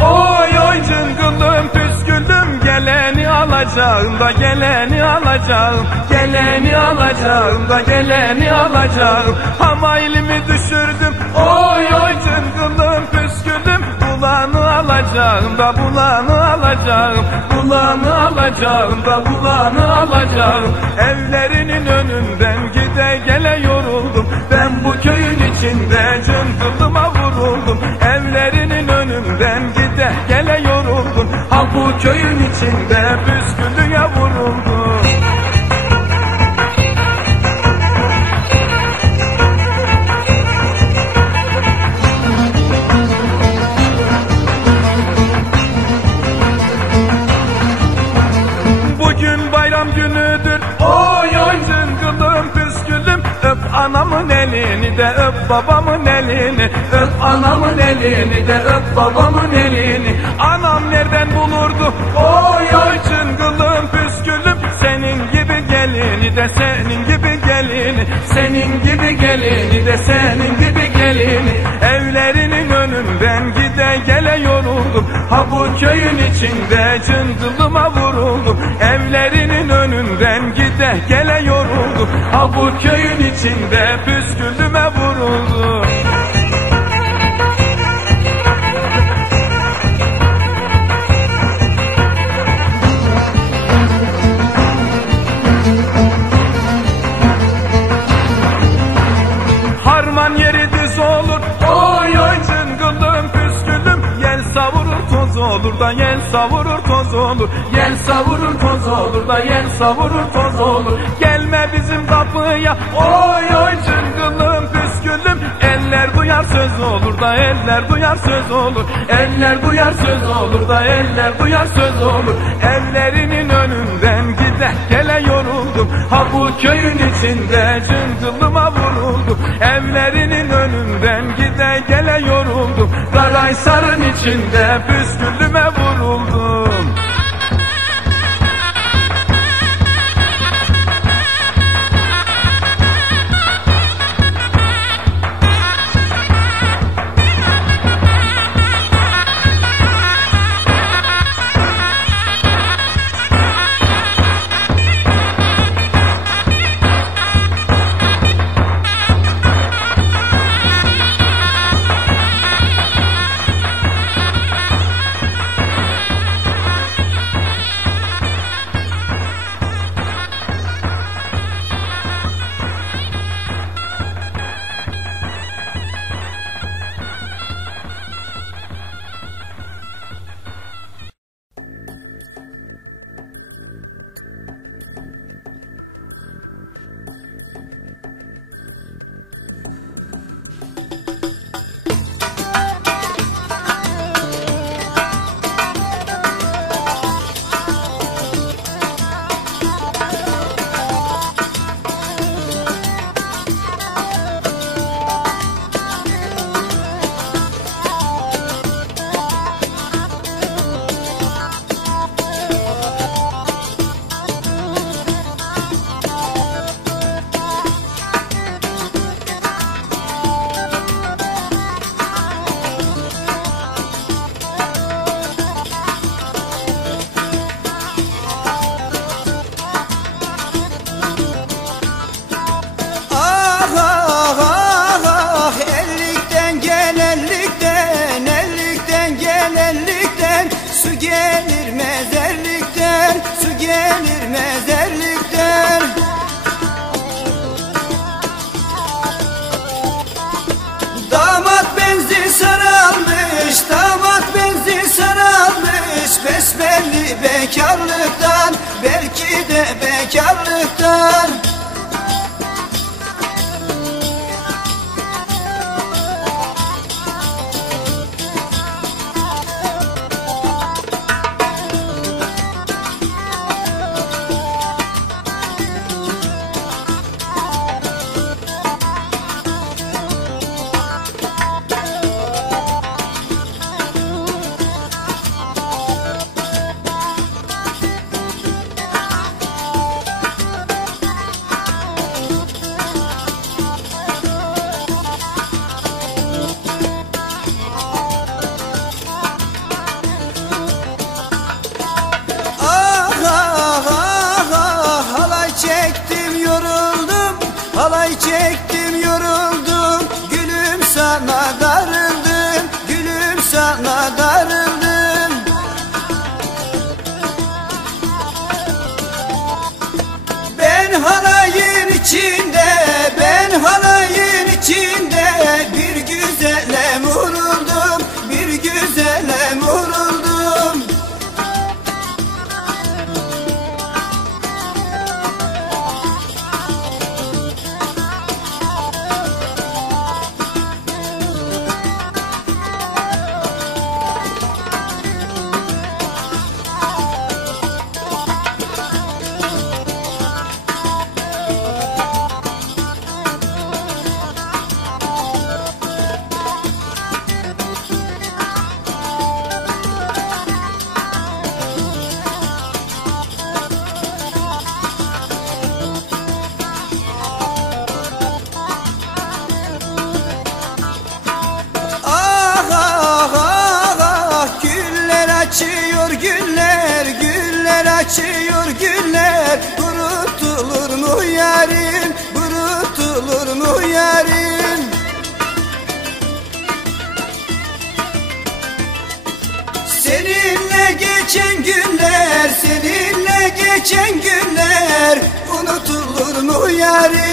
Oy oy cıngılım püsküldüm Geleni alacağım da geleni alacağım. Geleni alacağım da geleni alacağım. Hamaylimi düşürdüm. Oy oy cıngılım püsküldüm Bulanı alacağım da bulanı alacağım. Bulanı alacağım da bulanı alacağım. Evlerinin önünden gide gele köyün içinde püsküllüye vuruldum Bugün bayram günüdür. Oy oy zıngılım püskülüm Öp anamın elini de öp babamın elini. Öp anamın elini de öp babamın elini. Anam nereden bulurdu? Oy oy zıngılım püskülüm Senin gibi gelini de senin gibi gelini. Senin gibi gelini de senin gibi gelini. Evlerinin önünden gide gele yoruldum. Ha bu köyün içinde cıngılıma vuruldum. Evlerinin önünden gide gele yoruldum. Ha bu köyün içinde püsküldüme olur da yel savurur toz olur. Yel savurur toz olur da yel savurur toz olur. Gelme bizim kapıya. Oy oy cıngılım püskülüm Eller duyar söz olur da eller duyar söz olur. Eller duyar söz olur da eller duyar söz olur. Evlerinin önünden gide gele yoruldum. Ha bu köyün içinde cıngılıma vuruldum. Evlerinin önünden gide gele yoruldum. Karaysar'ın içinde püsküllüme うん。Gelir mezerlikten su gelir mezerlikten Damat benzi saralmış damat benzi saralmış besbelli bekarlıktan belki de bekarlıktan Guatemala. Güller açıyor güller. Kurutulur mu yarim kurutulur mu yarim Seninle geçen günler seninle geçen günler Unutulur unutulur mu yarim